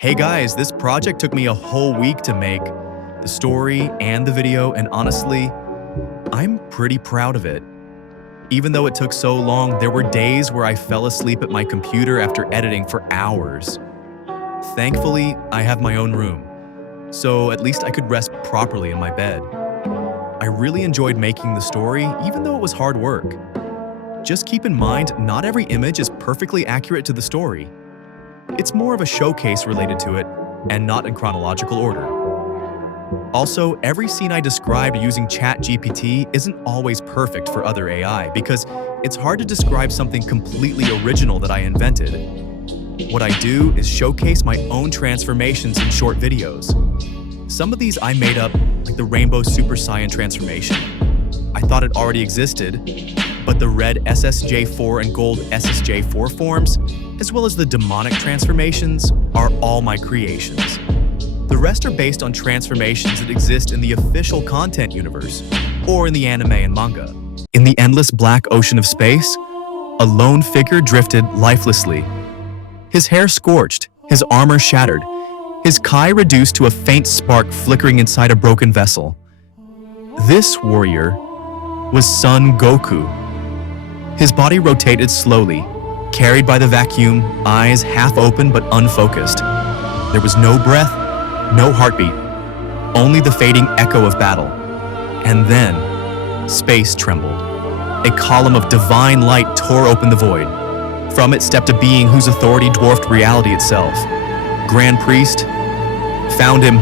Hey guys, this project took me a whole week to make. The story and the video, and honestly, I'm pretty proud of it. Even though it took so long, there were days where I fell asleep at my computer after editing for hours. Thankfully, I have my own room, so at least I could rest properly in my bed. I really enjoyed making the story, even though it was hard work. Just keep in mind, not every image is perfectly accurate to the story. It's more of a showcase related to it, and not in chronological order. Also, every scene I described using ChatGPT isn't always perfect for other AI because it's hard to describe something completely original that I invented. What I do is showcase my own transformations in short videos. Some of these I made up, like the Rainbow Super Saiyan transformation. I thought it already existed, but the Red SSJ4 and Gold SSJ4 forms, as well as the demonic transformations, are all my creations. The rest are based on transformations that exist in the official content universe, or in the anime and manga. In the endless black ocean of space, a lone figure drifted lifelessly. His hair scorched, his armor shattered, his kai reduced to a faint spark flickering inside a broken vessel. This warrior was Son Goku. His body rotated slowly, carried by the vacuum, eyes half open but unfocused. There was no breath, no heartbeat, only the fading echo of battle. And then, space trembled. A column of divine light tore open the void. From it stepped a being whose authority dwarfed reality itself. Grand Priest found him.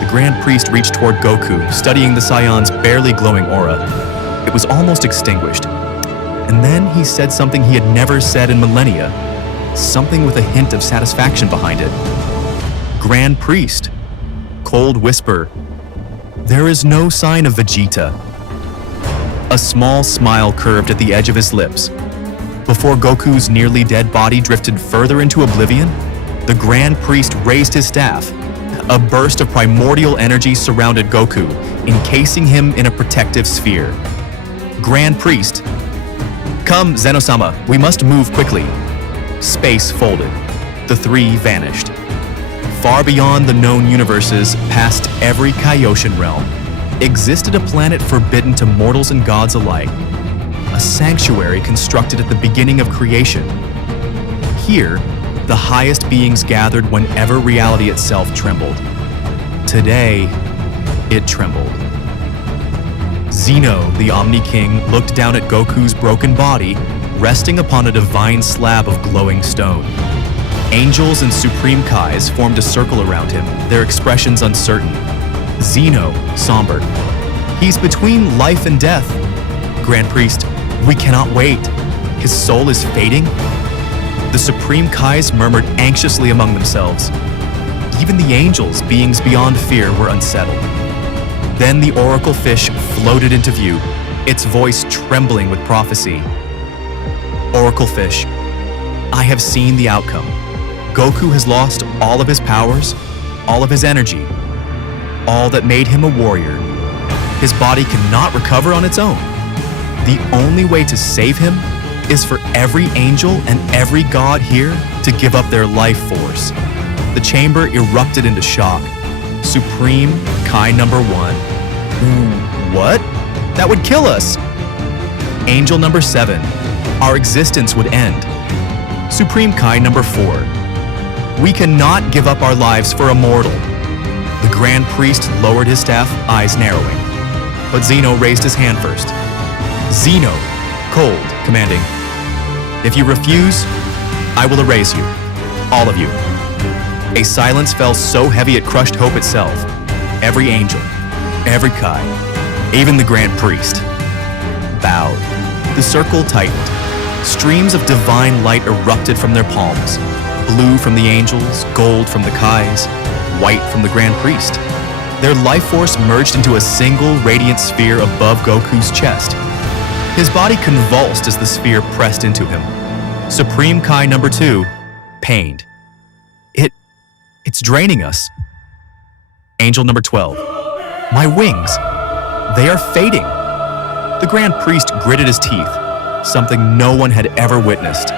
The Grand Priest reached toward Goku, studying the Saiyan's barely glowing aura. It was almost extinguished. And then he said something he had never said in millennia, something with a hint of satisfaction behind it. Grand Priest. Cold whisper. There is no sign of Vegeta. A small smile curved at the edge of his lips. Before Goku's nearly dead body drifted further into oblivion, the Grand Priest raised his staff. A burst of primordial energy surrounded Goku, encasing him in a protective sphere. Grand Priest. Come, Zeno-sama, we must move quickly. Space folded. The three vanished. Far beyond the known universes, past every Kaioshin realm, existed a planet forbidden to mortals and gods alike. A sanctuary constructed at the beginning of creation. Here, the highest beings gathered whenever reality itself trembled. Today, it trembled. Zeno, the Omni King, looked down at Goku's broken body, resting upon a divine slab of glowing stone. Angels and Supreme Kais formed a circle around him, their expressions uncertain. Zeno, somber. He's between life and death. Grand Priest, we cannot wait. His soul is fading. The Supreme Kais murmured anxiously among themselves. Even the angels, beings beyond fear, were unsettled. Then the oracle fish floated into view, its voice trembling with prophecy. Oracle fish, I have seen the outcome. Goku has lost all of his powers, all of his energy, all that made him a warrior. His body cannot recover on its own. The only way to save him is for every angel and every god here to give up their life force. The chamber erupted into shock. Supreme Kai number 1. What? That would kill us! Angel number 7. Our existence would end. Supreme Kai number 4. We cannot give up our lives for a mortal. The Grand Priest lowered his staff, eyes narrowing. But Zeno raised his hand first. Zeno, cold, commanding. If you refuse, I will erase you. All of you. A silence fell so heavy it crushed hope itself. Every angel, every Kai, even the Grand Priest, bowed. The circle tightened. Streams of divine light erupted from their palms. Blue from the angels, gold from the Kais, white from the Grand Priest. Their life force merged into a single radiant sphere above Goku's chest. His body convulsed as the sphere pressed into him. Supreme Kai number 2, pained. It's draining us. Angel number 12. My wings. They are fading. The Grand Priest gritted his teeth, something no one had ever witnessed.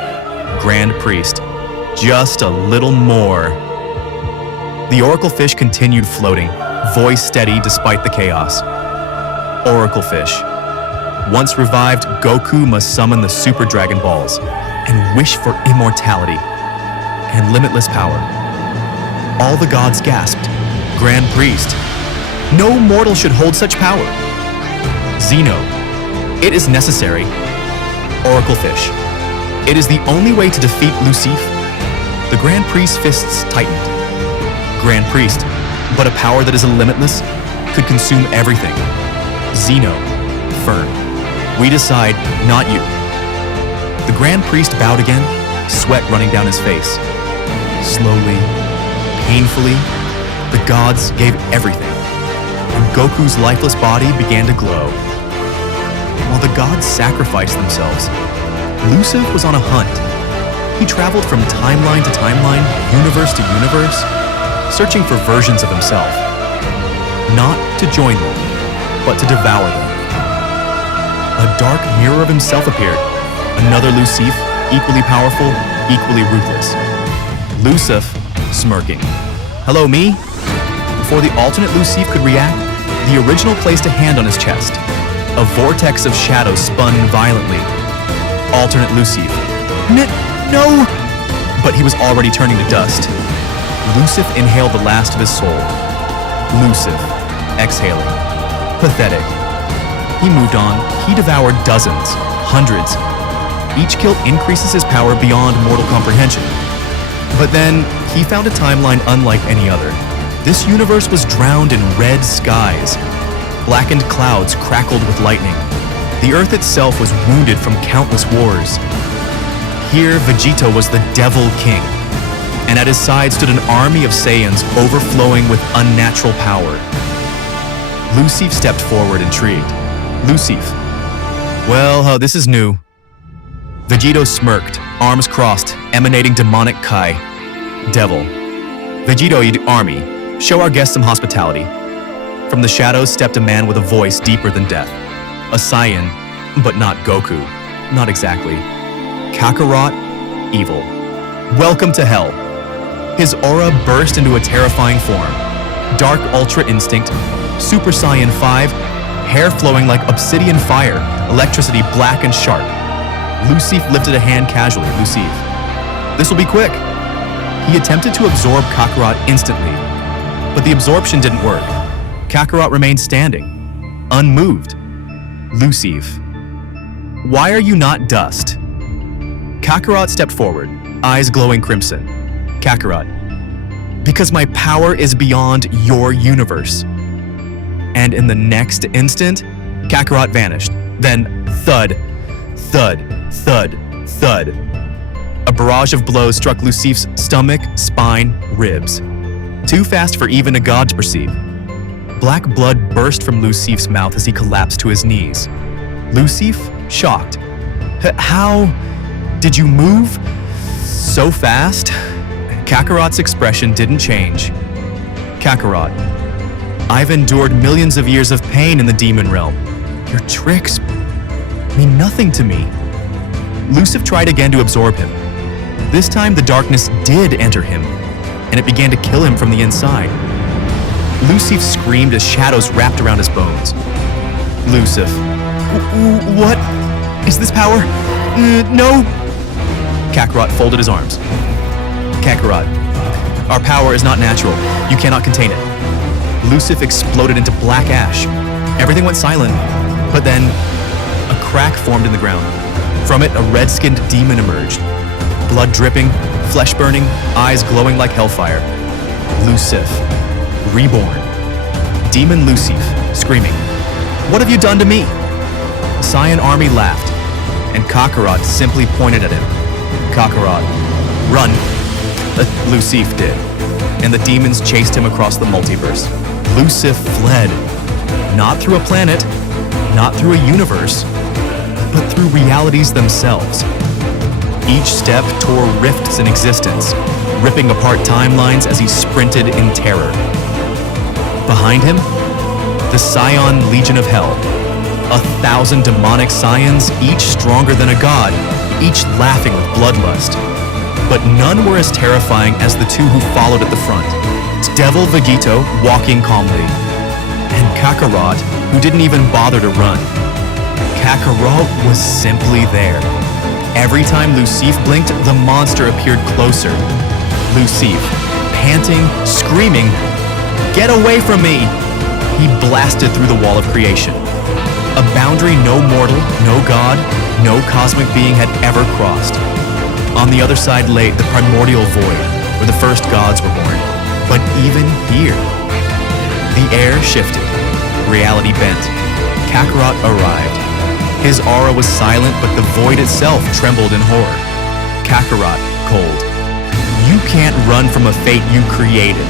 Grand Priest. Just a little more. The Oracle Fish continued floating, voice steady despite the chaos. Oracle Fish. Once revived, Goku must summon the Super Dragon Balls and wish for immortality and limitless power. All the gods gasped. Grand Priest. No mortal should hold such power. Zeno. It is necessary. Oracle Fish. It is the only way to defeat LUCIF. The Grand Priest's fists tightened. Grand Priest. But a power that is limitless could consume everything. Zeno. Firm. We decide, not you. The Grand Priest bowed again, sweat running down his face. Slowly, painfully, the gods gave everything, and Goku's lifeless body began to glow. While the gods sacrificed themselves, LUCIF was on a hunt. He traveled from timeline to timeline, universe to universe, searching for versions of himself. Not to join them, but to devour them. A dark mirror of himself appeared. Another LUCIF, equally powerful, equally ruthless. LUCIF, smirking. Hello, me? Before the alternate LUCIF could react, the original placed a hand on his chest. A vortex of shadow spun violently. Alternate LUCIF. No! But he was already turning to dust. LUCIF inhaled the last of his soul. LUCIF, exhaling. Pathetic. He moved on. He devoured dozens, hundreds. Each kill increases his power beyond mortal comprehension. But then, he found a timeline unlike any other. This universe was drowned in red skies. Blackened clouds crackled with lightning. The Earth itself was wounded from countless wars. Here, Vegeta was the Devil King, and at his side stood an army of Saiyans overflowing with unnatural power. LUCIF stepped forward, intrigued. LUCIF. Well, this is new. Vegito smirked, arms crossed, emanating demonic Kai. Devil. Vegito, army. Show our guests some hospitality. From the shadows stepped a man with a voice deeper than death. A Saiyan, but not Goku. Not exactly. Kakarot, evil. Welcome to hell. His aura burst into a terrifying form. Dark Ultra Instinct, Super Saiyan 5, hair flowing like obsidian fire, electricity black and sharp. LUCIF lifted a hand casually. LUCIF. This will be quick. He attempted to absorb Kakarot instantly, but the absorption didn't work. Kakarot remained standing, unmoved. LUCIF. Why are you not dust? Kakarot stepped forward, eyes glowing crimson. Kakarot. Because my power is beyond your universe. And in the next instant, Kakarot vanished. Then, thud, thud, thud, thud. A barrage of blows struck LUCIF's stomach, spine, ribs. Too fast for even a god to perceive. Black blood burst from LUCIF's mouth as he collapsed to his knees. LUCIF, shocked. How did you move so fast? Kakarot's expression didn't change. Kakarot. I've endured millions of years of pain in the demon realm. Your tricks mean nothing to me. LUCIF tried again to absorb him. This time the darkness did enter him, and it began to kill him from the inside. LUCIF screamed as shadows wrapped around his bones. LUCIF. What? Is this power? No! Kakarot folded his arms. Kakarot. Our power is not natural. You cannot contain it. LUCIF exploded into black ash. Everything went silent, but then a crack formed in the ground. From it, a red-skinned demon emerged. Blood dripping, flesh burning, eyes glowing like hellfire. LUCIF. Reborn. Demon LUCIF, screaming, "What have you done to me?" The Saiyan army laughed, and Kakarot simply pointed at him. Kakarot. Run. LUCIF did, and the demons chased him across the multiverse. LUCIF fled. Not through a planet, not through a universe, but through realities themselves. Each step tore rifts in existence, ripping apart timelines as he sprinted in terror. Behind him, the Saiyan Legion of Hell. 1,000 demonic Saiyans, each stronger than a god, each laughing with bloodlust. But none were as terrifying as the two who followed at the front. Devil Vegito walking calmly, and Kakarot, who didn't even bother to run. Kakarot was simply there. Every time LUCIF blinked, the monster appeared closer. LUCIF, panting, screaming, "Get away from me!" He blasted through the wall of creation. A boundary no mortal, no god, no cosmic being had ever crossed. On the other side lay the primordial void, where the first gods were born. But even here, the air shifted, reality bent. Kakarot arrived. His aura was silent, but the void itself trembled in horror. Kakarot, cold. You can't run from a fate you created.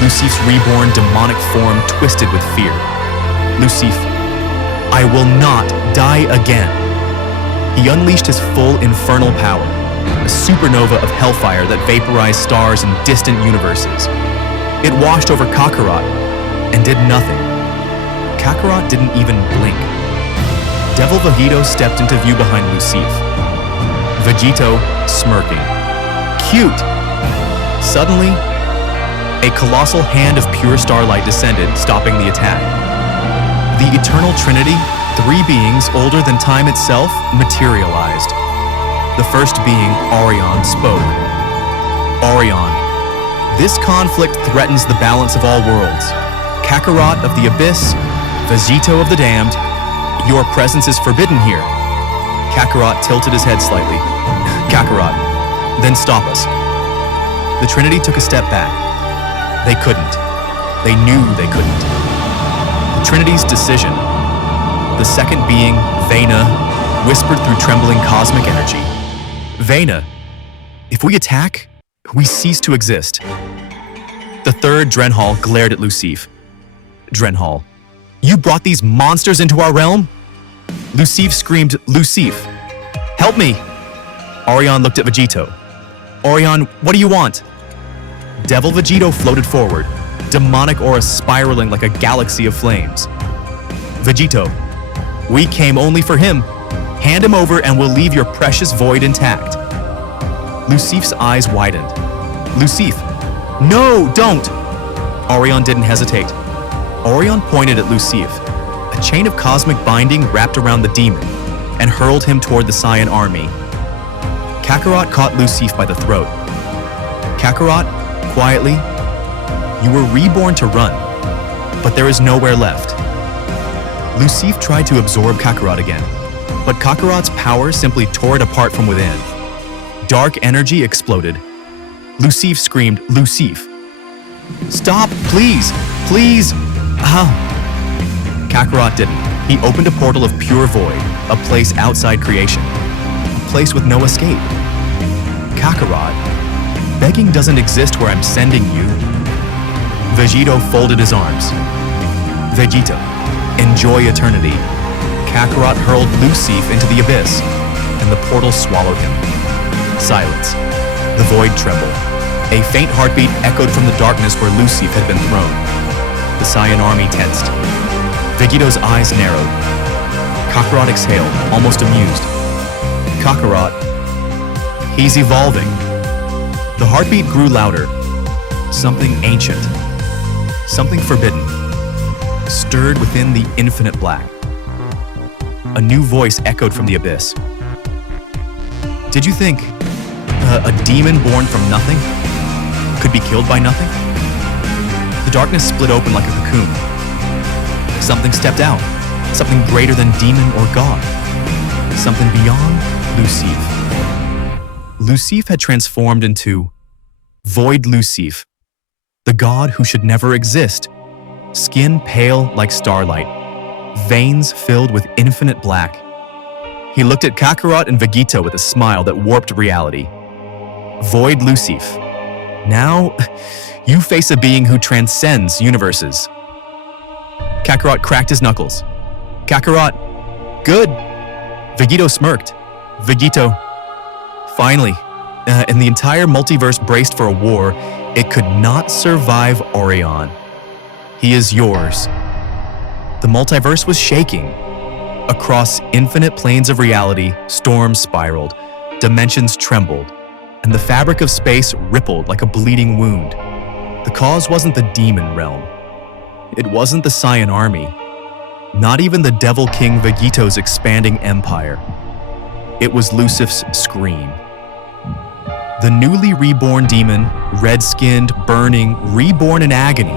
LUCIF's reborn demonic form twisted with fear. LUCIF, I will not die again. He unleashed his full infernal power, a supernova of hellfire that vaporized stars in distant universes. It washed over Kakarot and did nothing. Kakarot didn't even blink. Devil Vegito stepped into view behind LUCIF. Vegito smirking. Cute! Suddenly, a colossal hand of pure starlight descended, stopping the attack. The Eternal Trinity, three beings older than time itself, materialized. The first being, Orion, spoke. Orion, this conflict threatens the balance of all worlds. Kakarot of the Abyss, Vegito of the Damned, your presence is forbidden here. Kakarot tilted his head slightly. Kakarot, then stop us. The Trinity took a step back. They couldn't. They knew they couldn't. The Trinity's decision. The second being, Vena, whispered through trembling cosmic energy. Vena, if we attack, we cease to exist. The third Drenhal glared at LUCIF. Drenhal, you brought these monsters into our realm? LUCIF screamed, LUCIF, help me! Orion looked at Vegito. Orion, what do you want? Devil Vegito floated forward, demonic aura spiraling like a galaxy of flames. Vegito, we came only for him. Hand him over and we'll leave your precious void intact. LUCIF's eyes widened. LUCIF, no, don't! Orion didn't hesitate. Orion pointed at LUCIF. A chain of cosmic binding wrapped around the demon and hurled him toward the Saiyan army. Kakarot caught LUCIF by the throat. Kakarot, quietly, you were reborn to run, but there is nowhere left. LUCIF tried to absorb Kakarot again, but Kakarot's power simply tore it apart from within. Dark energy exploded. LUCIF screamed, LUCIF, stop, please, please! Kakarot didn't. He opened a portal of pure void, a place outside creation, a place with no escape. Kakarot, begging doesn't exist where I'm sending you. Vegito folded his arms. Vegito, enjoy eternity. Kakarot hurled LUCIF into the abyss, and the portal swallowed him. Silence. The void trembled. A faint heartbeat echoed from the darkness where LUCIF had been thrown. The Saiyan army tensed. Vegito's eyes narrowed. Kakarot exhaled, almost amused. Kakarot, he's evolving. The heartbeat grew louder. Something ancient, something forbidden, stirred within the infinite black. A new voice echoed from the abyss. Did you think a demon born from nothing could be killed by nothing? The darkness split open like a cocoon. Something stepped out, something greater than demon or god, something beyond LUCIF. LUCIF had transformed into Void LUCIF, the god who should never exist, skin pale like starlight, veins filled with infinite black. He looked at Kakarot and Vegito with a smile that warped reality. Void LUCIF, now you face a being who transcends universes. Kakarot cracked his knuckles. Kakarot, good. Vegito smirked. Vegito, finally, and the entire multiverse braced for a war. It could not survive Orion. He is yours. The multiverse was shaking. Across infinite planes of reality, storms spiraled, dimensions trembled, and the fabric of space rippled like a bleeding wound. The cause wasn't the demon realm. It wasn't the Saiyan army. Not even the Devil King Vegito's expanding empire. It was LUCIF's scream. The newly reborn demon, red-skinned, burning, reborn in agony,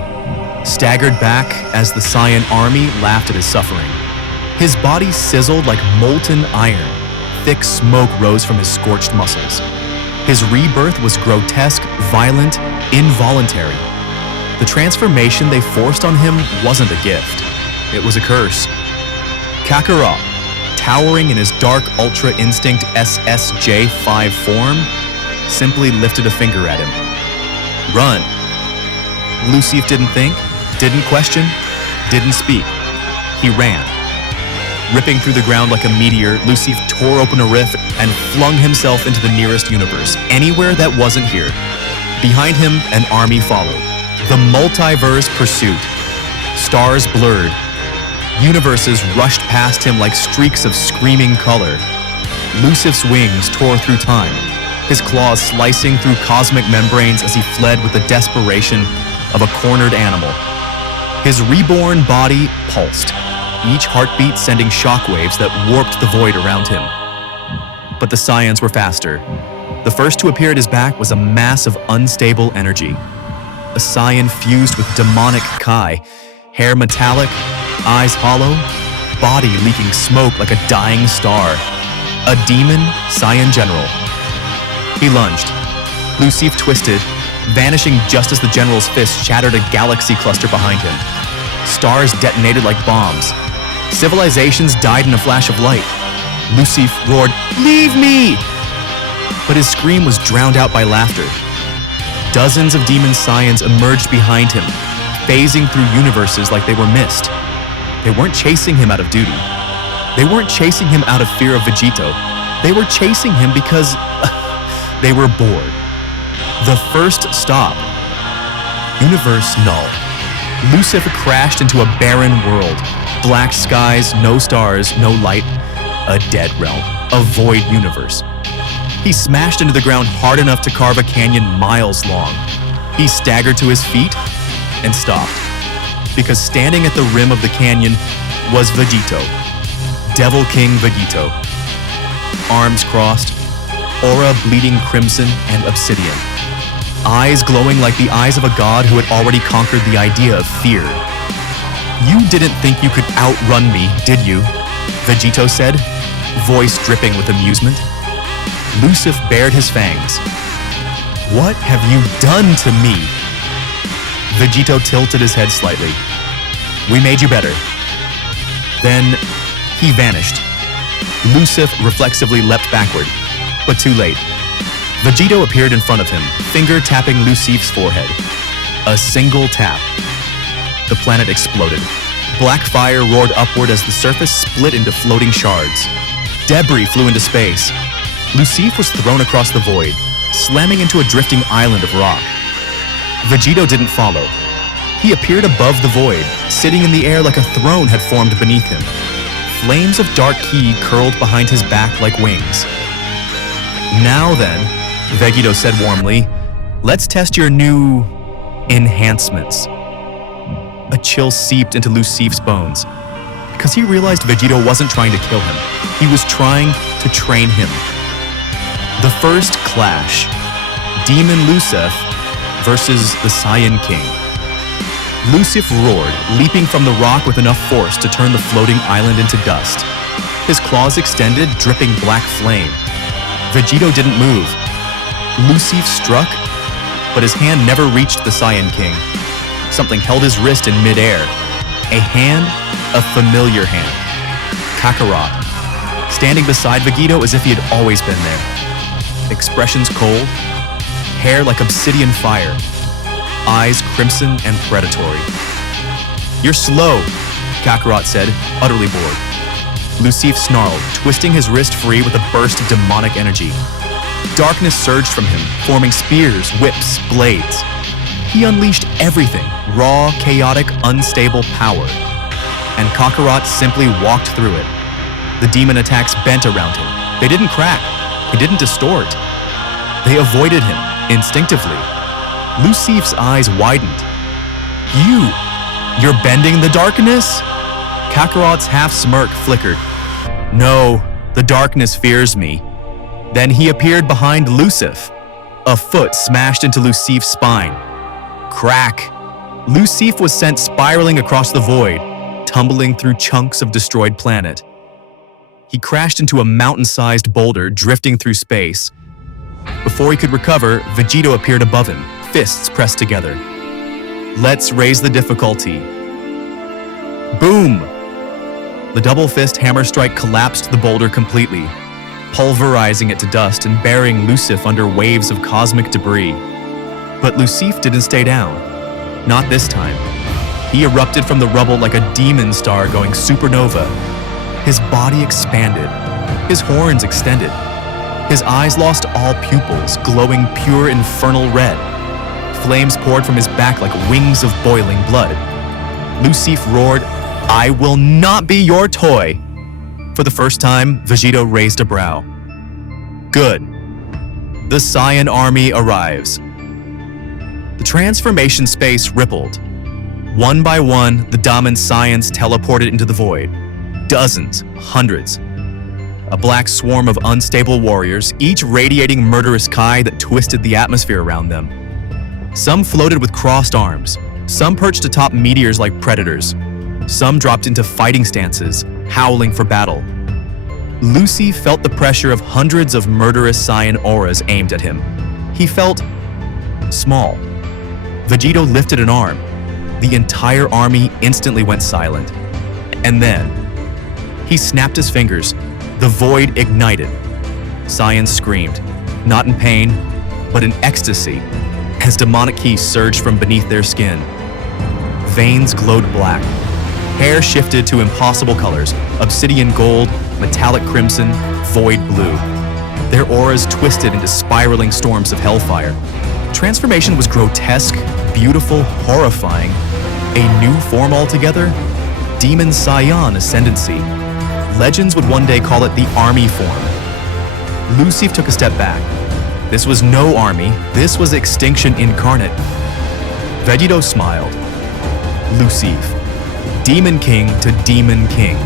staggered back as the Saiyan army laughed at his suffering. His body sizzled like molten iron. Thick smoke rose from his scorched muscles. His rebirth was grotesque, violent, involuntary. The transformation they forced on him wasn't a gift. It was a curse. Kakarot, towering in his dark Ultra Instinct SSJ4 form, simply lifted a finger at him. Run. LUCIF didn't think, didn't question, didn't speak. He ran. Ripping through the ground like a meteor, LUCIF tore open a rift and flung himself into the nearest universe, anywhere that wasn't here. Behind him, an army followed. The multiverse pursued. Stars blurred. Universes rushed past him like streaks of screaming color. LUCIF's wings tore through time, his claws slicing through cosmic membranes as he fled with the desperation of a cornered animal. His reborn body pulsed, each heartbeat sending shockwaves that warped the void around him. But the Saiyans were faster. The first to appear at his back was a mass of unstable energy. A Saiyan fused with demonic Kai, hair metallic, eyes hollow, body leaking smoke like a dying star. A demon Saiyan general. He lunged. LUCIF twisted, vanishing just as the general's fist shattered a galaxy cluster behind him. Stars detonated like bombs. Civilizations died in a flash of light. LUCIF roared, "Leave me!" But his scream was drowned out by laughter. Dozens of demon Saiyans emerged behind him, phasing through universes like they were mist. They weren't chasing him out of duty. They weren't chasing him out of fear of Vegito. They were chasing him because they were bored. The first stop. Universe null. LUCIF crashed into a barren world. Black skies, no stars, no light. A dead realm. A void universe. He smashed into the ground hard enough to carve a canyon miles long. He staggered to his feet and stopped. Because standing at the rim of the canyon was Vegito. Devil King Vegito. Arms crossed, aura bleeding crimson and obsidian. Eyes glowing like the eyes of a god who had already conquered the idea of fear. "You didn't think you could outrun me, did you?" Vegito said, voice dripping with amusement. LUCIF bared his fangs. "What have you done to me?" Vegito tilted his head slightly. "We made you better." Then he vanished. LUCIF reflexively leapt backward, but too late. Vegito appeared in front of him, finger tapping LUCIF's forehead. A single tap. The planet exploded. Black fire roared upward as the surface split into floating shards. Debris flew into space. LUCIF was thrown across the void, slamming into a drifting island of rock. Vegito didn't follow. He appeared above the void, sitting in the air like a throne had formed beneath him. Flames of dark ki curled behind his back like wings. "Now then," Vegito said warmly, "let's test your new enhancements." A chill seeped into LUCIF's bones, because he realized Vegito wasn't trying to kill him. He was trying to train him. The first clash. Demon LUCIF versus the Saiyan King. LUCIF roared, leaping from the rock with enough force to turn the floating island into dust. His claws extended, dripping black flame. Vegito didn't move. LUCIF struck, but his hand never reached the Saiyan King. Something held his wrist in midair. A hand, a familiar hand. Kakarot, standing beside Vegito as if he had always been there. Expressions cold, hair like obsidian fire, eyes crimson and predatory. "You're slow," Kakarot said, utterly bored. LUCIF snarled, twisting his wrist free with a burst of demonic energy. Darkness surged from him, forming spears, whips, blades. He unleashed everything, raw, chaotic, unstable power. And Kakarot simply walked through it. The demon attacks bent around him. They didn't crack. They didn't distort. They avoided him, instinctively. LUCIF's eyes widened. You're bending the darkness? Kakarot's half-smirk flickered. No, the darkness fears me. Then he appeared behind LUCIF. A foot smashed into LUCIF's spine. Crack! LUCIF was sent spiraling across the void, tumbling through chunks of destroyed planet. He crashed into a mountain-sized boulder drifting through space. Before he could recover, Vegito appeared above him, fists pressed together. Let's raise the difficulty. Boom! The double fist hammer strike collapsed the boulder completely, pulverizing it to dust and burying LUCIF under waves of cosmic debris. But LUCIF didn't stay down. Not this time. He erupted from the rubble like a demon star going supernova. His body expanded. His horns extended. His eyes lost all pupils, glowing pure infernal red. Flames poured from his back like wings of boiling blood. LUCIF roared, "I will not be your toy!" For the first time, Vegito raised a brow. Good. The Saiyan army arrives. The transformation space rippled. One by one, the Daman Saiyans teleported into the void. Dozens, hundreds. A black swarm of unstable warriors, each radiating murderous Kai that twisted the atmosphere around them. Some floated with crossed arms. Some perched atop meteors like predators. Some dropped into fighting stances, howling for battle. LUCIF felt the pressure of hundreds of murderous Saiyan auras aimed at him. He felt small. Vegito lifted an arm. The entire army instantly went silent. And then, he snapped his fingers. The void ignited. Saiyans screamed, not in pain, but in ecstasy, as demonic ki surged from beneath their skin. Veins glowed black. Hair shifted to impossible colors, obsidian gold, metallic crimson, void blue. Their auras twisted into spiraling storms of hellfire. Transformation was grotesque, beautiful, horrifying. A new form altogether? Demon Saiyan ascendancy. Legends would one day call it the army form. LUCIF took a step back. This was no army, this was extinction incarnate. Vegito smiled. LUCIF. Demon King to Demon King.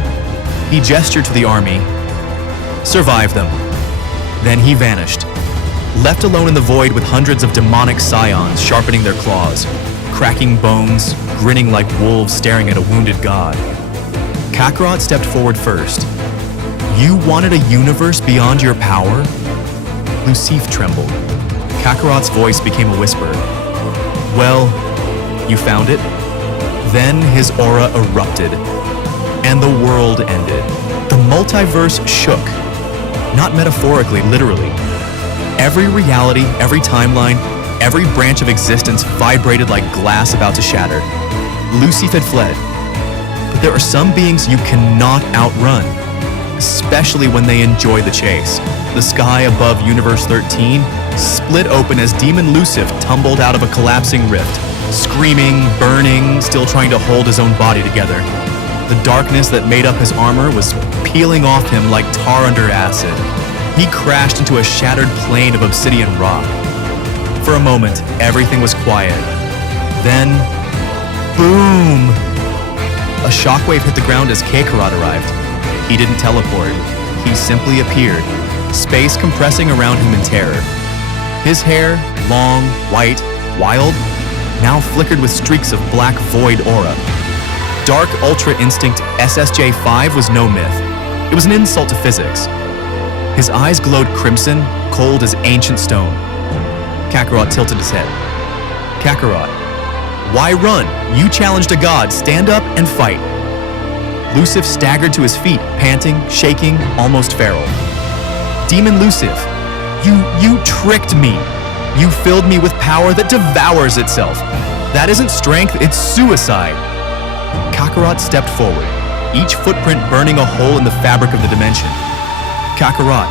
He gestured to the army. Survive them. Then he vanished. Left alone in the void with hundreds of demonic Saiyans sharpening their claws, cracking bones, grinning like wolves staring at a wounded god. Kakarot stepped forward first. You wanted a universe beyond your power? LUCIF trembled. Kakarot's voice became a whisper. Well, you found it? Then his aura erupted, and the world ended. The multiverse shook. Not metaphorically, literally. Every reality, every timeline, every branch of existence vibrated like glass about to shatter. LUCIF had fled. But there are some beings you cannot outrun, especially when they enjoy the chase. The sky above Universe 13 split open as Demon LUCIF tumbled out of a collapsing rift, screaming, burning, still trying to hold his own body together. The darkness that made up his armor was peeling off him like tar under acid. He crashed into a shattered plane of obsidian rock. For a moment, everything was quiet. Then, boom! A shockwave hit the ground as Kakarot arrived. He didn't teleport. He simply appeared, space compressing around him in terror. His hair, long, white, wild, now flickered with streaks of black void aura. Dark Ultra Instinct SSJ4 was no myth. It was an insult to physics. His eyes glowed crimson, cold as ancient stone. Kakarot tilted his head. Kakarot, why run? You challenged a god. Stand up and fight. LUCIF staggered to his feet, panting, shaking, almost feral. Demon LUCIF, you tricked me. You filled me with power that devours itself. That isn't strength, it's suicide. Kakarot stepped forward, each footprint burning a hole in the fabric of the dimension. Kakarot,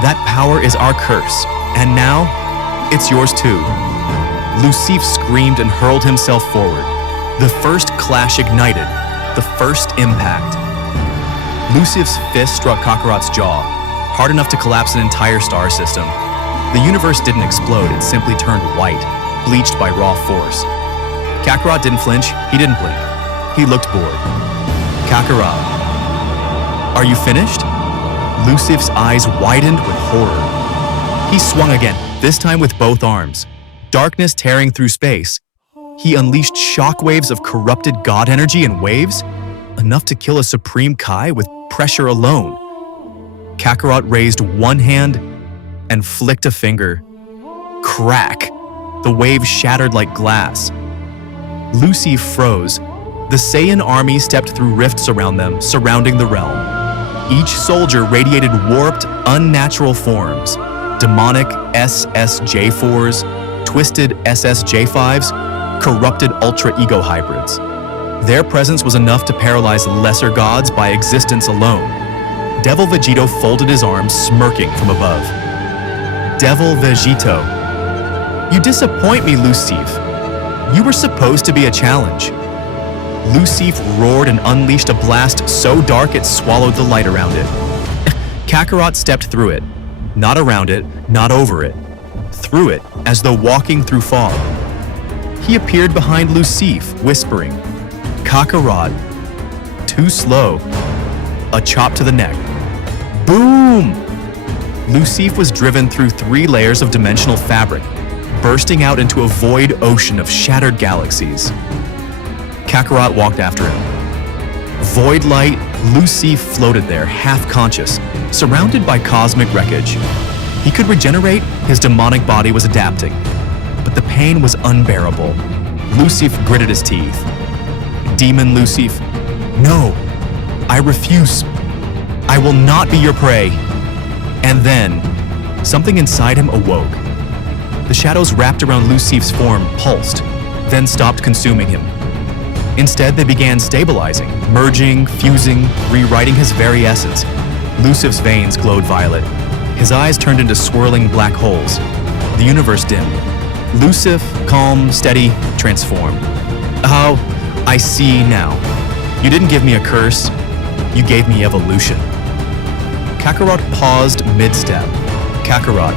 that power is our curse, and now, it's yours too. LUCIF screamed and hurled himself forward. The first clash ignited, the first impact. LUCIF's fist struck Kakarot's jaw, hard enough to collapse an entire star system. The universe didn't explode, it simply turned white. bleached by raw force. Kakarot didn't flinch, he didn't blink. He looked bored. Kakarot, are you finished? LUCIF's eyes widened with horror. He swung again, this time with both arms. Darkness tearing through space. He unleashed shockwaves of corrupted god energy and waves, enough to kill a Supreme Kai with pressure alone. Kakarot raised one hand and flicked a finger. Crack! The wave shattered like glass. LUCIF froze. The Saiyan army stepped through rifts around them, surrounding the realm. Each soldier radiated warped, unnatural forms. Demonic SSJ4s, twisted SSJ5s, corrupted ultra-ego hybrids. Their presence was enough to paralyze lesser gods by existence alone. Devil Vegito folded his arms, smirking from above. Devil Vegito. You disappoint me, LUCIF. You were supposed to be a challenge. LUCIF roared and unleashed a blast so dark it swallowed the light around it. Kakarot stepped through it. Not around it, not over it. Through it, as though walking through fog. He appeared behind LUCIF, whispering, Kakarot. Too slow. A chop to the neck. Boom! LUCIF was driven through 3 layers of dimensional fabric, bursting out into a void ocean of shattered galaxies. Kakarot walked after him. Void light, LUCIF floated there, half-conscious, surrounded by cosmic wreckage. He could regenerate, his demonic body was adapting. But the pain was unbearable. LUCIF gritted his teeth. Demon LUCIF, no, I refuse. I will not be your prey. And then, something inside him awoke. The shadows wrapped around LUCIF's form pulsed, then stopped consuming him. Instead, they began stabilizing, merging, fusing, rewriting his very essence. LUCIF's veins glowed violet. His eyes turned into swirling black holes. The universe dimmed. LUCIF, calm, steady, transformed. Oh, I see now. You didn't give me a curse. You gave me evolution. Kakarot paused mid-step. Kakarot.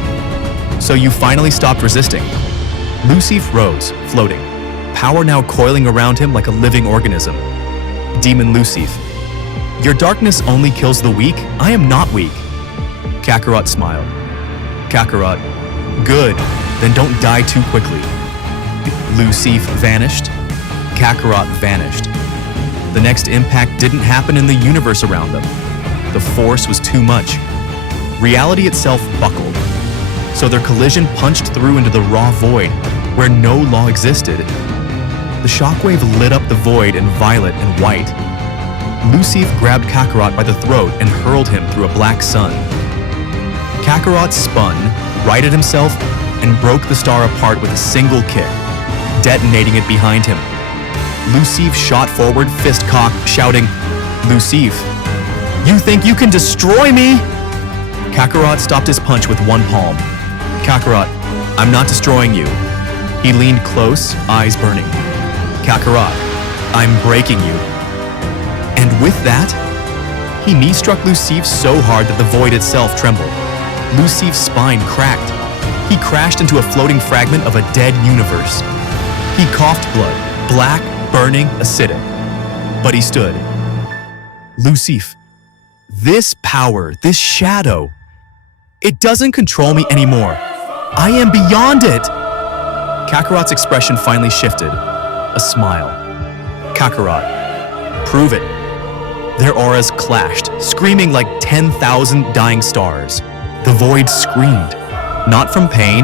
So you finally stopped resisting. LUCIF rose, floating. Power now coiling around him like a living organism. Demon LUCIF. Your darkness only kills the weak. I am not weak. Kakarot smiled. Kakarot. Good. Then don't die too quickly. LUCIF vanished. Kakarot vanished. The next impact didn't happen in the universe around them. The force was too much. Reality itself buckled. So their collision punched through into the raw void, where no law existed. The shockwave lit up the void in violet and white. LUCIF grabbed Kakarot by the throat and hurled him through a black sun. Kakarot spun, righted himself, and broke the star apart with a single kick, detonating it behind him. LUCIF shot forward, fist cocked, shouting, LUCIF, you think you can destroy me? Kakarot stopped his punch with one palm. Kakarot, I'm not destroying you. He leaned close, eyes burning. Kakarot, I'm breaking you. And with that, he knee-struck LUCIF so hard that the void itself trembled. LUCIF's spine cracked. He crashed into a floating fragment of a dead universe. He coughed blood, black, burning, acidic. But he stood. LUCIF, this power, this shadow, it doesn't control me anymore. I am beyond it. Kakarot's expression finally shifted. A smile. Kakarot, prove it. Their auras clashed, screaming like 10,000 dying stars. The void screamed, not from pain,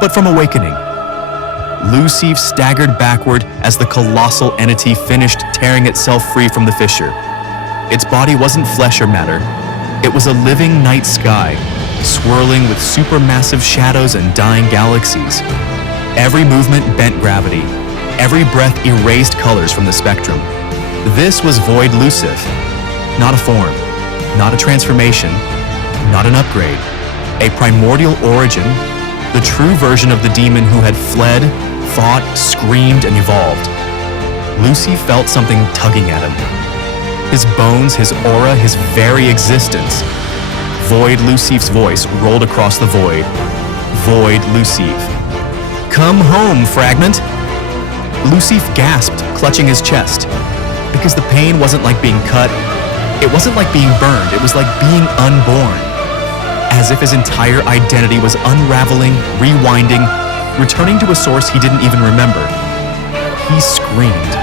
but from awakening. LUCIF staggered backward as the colossal entity finished tearing itself free from the fissure. Its body wasn't flesh or matter. It was a living night sky, swirling with supermassive shadows and dying galaxies. Every movement bent gravity. Every breath erased colors from the spectrum. This was Void LUCIF. Not a form, not a transformation, not an upgrade. A primordial origin, the true version of the demon who had fled, fought, screamed, and evolved. LUCIF felt something tugging at him. His bones, his aura, his very existence. Void LUCIF's voice rolled across the void. Void LUCIF. Come home, fragment! LUCIF gasped, clutching his chest. Because the pain wasn't like being cut, it wasn't like being burned, it was like being unborn. As if his entire identity was unraveling, rewinding, returning to a source he didn't even remember. He screamed.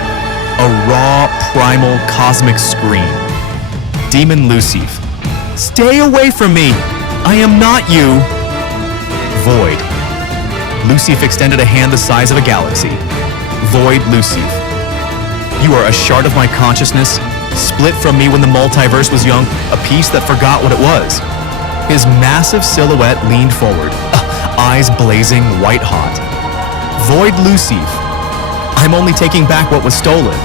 A raw, primal, cosmic scream. Demon LUCIF. Stay away from me! I am not you! Void. LUCIF extended a hand the size of a galaxy. Void LUCIF. You are a shard of my consciousness, split from me when the multiverse was young, a piece that forgot what it was. His massive silhouette leaned forward, eyes blazing white hot. Void LUCIF. I'm only taking back what was stolen.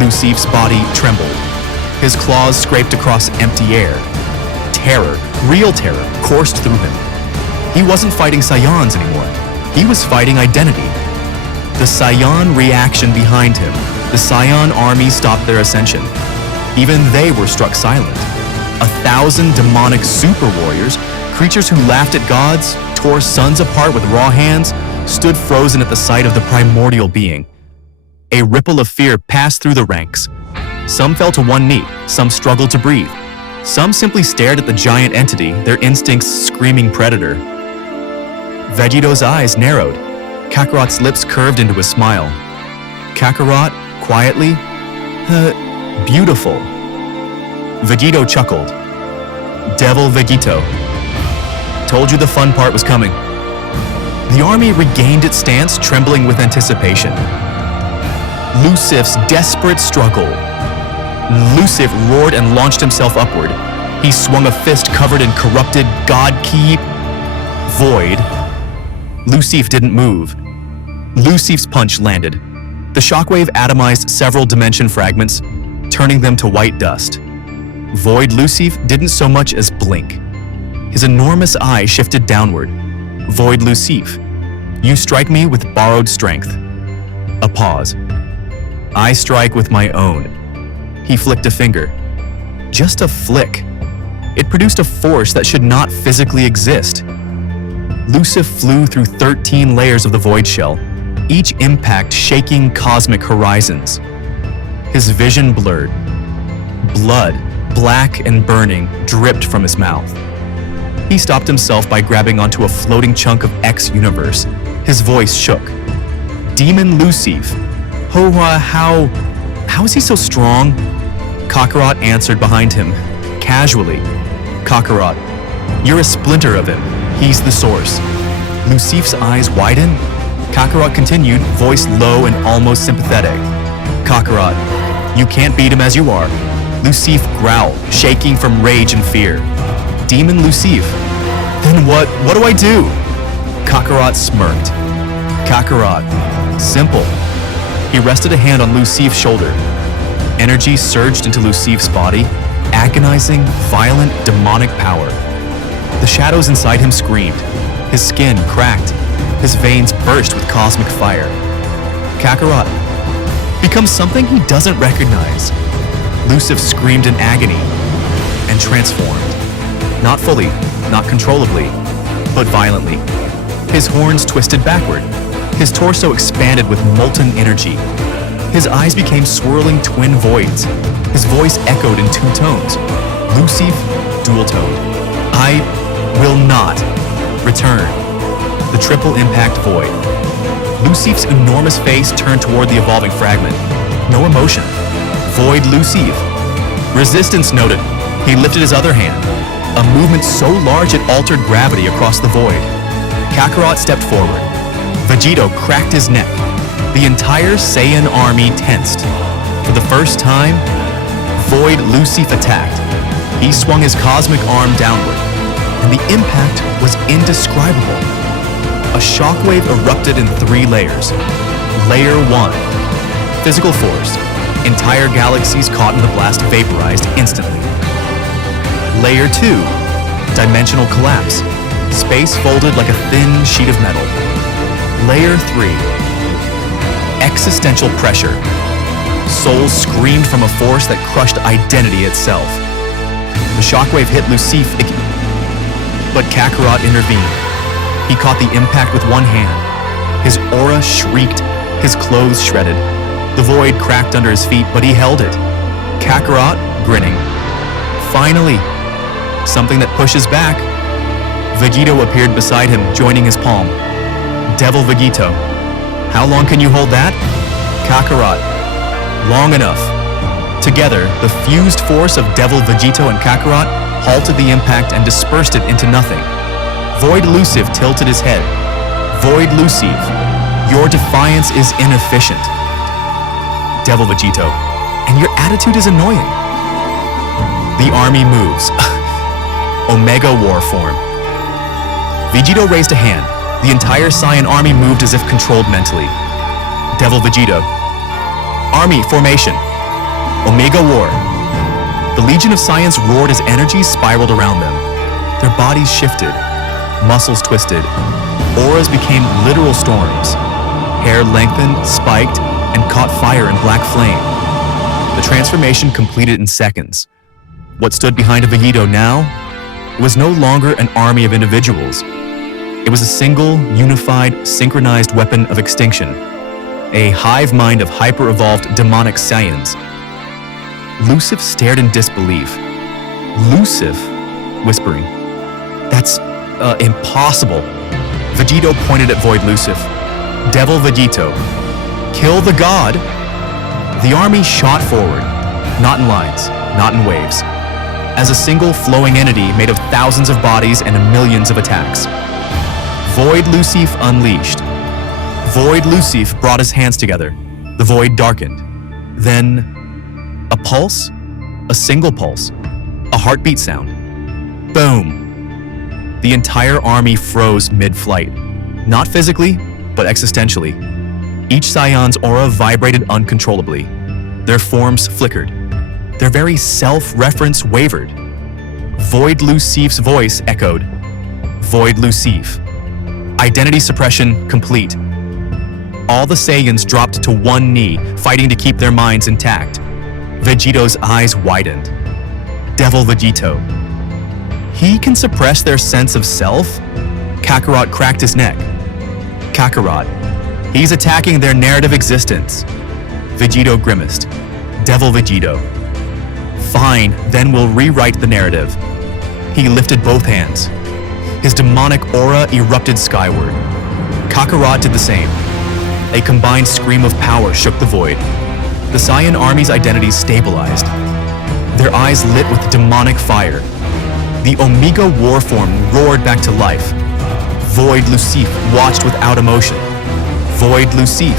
LUCIF's body trembled. His claws scraped across empty air. Terror, real terror, coursed through him. He wasn't fighting Saiyans anymore. He was fighting identity. The Saiyan reaction behind him. The Saiyan army stopped their ascension. Even they were struck silent. 1,000 demonic super warriors, creatures who laughed at gods, tore suns apart with raw hands, stood frozen at the sight of the primordial being. A ripple of fear passed through the ranks. Some fell to one knee, some struggled to breathe. Some simply stared at the giant entity, their instincts screaming predator. Vegito's eyes narrowed. Kakarot's lips curved into a smile. Kakarot, quietly, beautiful. Vegito chuckled. Devil Vegito. Told you the fun part was coming. The army regained its stance, trembling with anticipation. LUCIF's desperate struggle. LUCIF roared and launched himself upward. He swung a fist covered in corrupted God-Ki void. LUCIF didn't move. LUCIF's punch landed. The shockwave atomized several dimension fragments, turning them to white dust. Void LUCIF didn't so much as blink. His enormous eye shifted downward. Void LUCIF, you strike me with borrowed strength. A pause. I strike with my own. He flicked a finger. Just a flick. It produced a force that should not physically exist. LUCIF flew through 13 layers of the void shell, each impact shaking cosmic horizons. His vision blurred. Blood, black and burning, dripped from his mouth. He stopped himself by grabbing onto a floating chunk of X-Universe. His voice shook. Demon LUCIF. How is he so strong? Kakarot answered behind him, casually. Kakarot, you're a splinter of him. He's the source. LUCIF's eyes widened. Kakarot continued, voice low and almost sympathetic. Kakarot, you can't beat him as you are. LUCIF growled, shaking from rage and fear. Demon LUCIF. Then what do I do? Kakarot smirked. Kakarot. Simple. He rested a hand on LUCIF's shoulder. Energy surged into LUCIF's body, agonizing, violent, demonic power. The shadows inside him screamed. His skin cracked. His veins burst with cosmic fire. Kakarot becomes something he doesn't recognize. LUCIF screamed in agony and transformed. Not fully, not controllably, but violently. His horns twisted backward. His torso expanded with molten energy. His eyes became swirling twin voids. His voice echoed in two tones. LUCIF, dual-toned. I will not return. The triple impact void. LUCIF's enormous face turned toward the evolving fragment. No emotion. Void LUCIF. Resistance noted. He lifted his other hand. A movement so large it altered gravity across the void. Kakarot stepped forward. Vegito cracked his neck. The entire Saiyan army tensed. For the first time, Void LUCIF attacked. He swung his cosmic arm downward, and the impact was indescribable. A shockwave erupted in 3 layers. Layer 1. Physical force. Entire galaxies caught in the blast vaporized instantly. Layer 2. Dimensional collapse. Space folded like a thin sheet of metal. Layer 3. Existential pressure. Souls screamed from a force that crushed identity itself. The shockwave hit LUCIF, but Kakarot intervened. He caught the impact with one hand. His aura shrieked, his clothes shredded. The void cracked under his feet, but he held it. Kakarot, grinning. Finally, something that pushes back. Vegito appeared beside him, joining his palm. Devil Vegito. How long can you hold that? Kakarot. Long enough. Together, the fused force of Devil Vegito and Kakarot halted the impact and dispersed it into nothing. Void LUCIF tilted his head. Void LUCIF, your defiance is inefficient. Devil Vegito, and your attitude is annoying. The army moves. Omega War form. Vegito raised a hand. The entire Saiyan army moved as if controlled mentally. Devil Vegito. Army formation. Omega War. The Legion of Saiyans roared as energy spiraled around them. Their bodies shifted, muscles twisted, auras became literal storms. Hair lengthened, spiked, and caught fire in black flame. The transformation completed in seconds. What stood behind a Vegito now was no longer an army of individuals. It was a single, unified, synchronized weapon of extinction. A hive mind of hyper-evolved demonic Saiyans. LUCIF stared in disbelief. LUCIF? Whispering. That's, impossible. Vegito pointed at Void LUCIF. Devil Vegito. Kill the god! The army shot forward. Not in lines, not in waves. As a single flowing entity made of thousands of bodies and millions of attacks. Void LUCIF unleashed. Void LUCIF brought his hands together. The void darkened. Then, a pulse? A single pulse. A heartbeat sound. Boom! The entire army froze mid-flight. Not physically, but existentially. Each Saiyan's aura vibrated uncontrollably. Their forms flickered. Their very self-reference wavered. Void LUCIF's voice echoed. Void LUCIF. Identity suppression complete. All the Saiyans dropped to one knee, fighting to keep their minds intact. Vegito's eyes widened. Devil Vegito. He can suppress their sense of self? Kakarot cracked his neck. Kakarot. He's attacking their narrative existence. Vegito grimaced. Devil Vegito. Fine, then we'll rewrite the narrative. He lifted both hands. His demonic aura erupted skyward. Kakarot did the same. A combined scream of power shook the void. The Saiyan army's identities stabilized. Their eyes lit with demonic fire. The Omega War form roared back to life. Void LUCIF watched without emotion. Void LUCIF.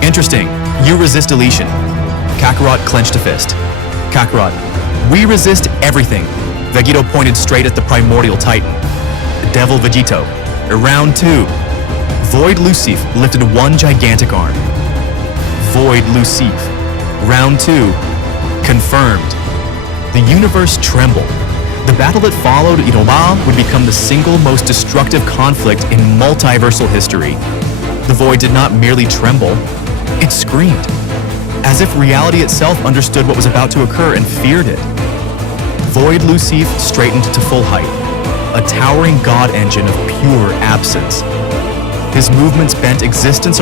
Interesting, you resist deletion. Kakarot clenched a fist. Kakarot, we resist everything. Vegito pointed straight at the primordial titan. Devil Vegito. Round 2. Void LUCIF lifted one gigantic arm. Void LUCIF. Round 2. Confirmed. The universe trembled. The battle that followed Iroma would become the single most destructive conflict in multiversal history. The void did not merely tremble, it screamed. As if reality itself understood what was about to occur and feared it. Void LUCIF straightened to full height. A towering god engine of pure absence. His movements bent existence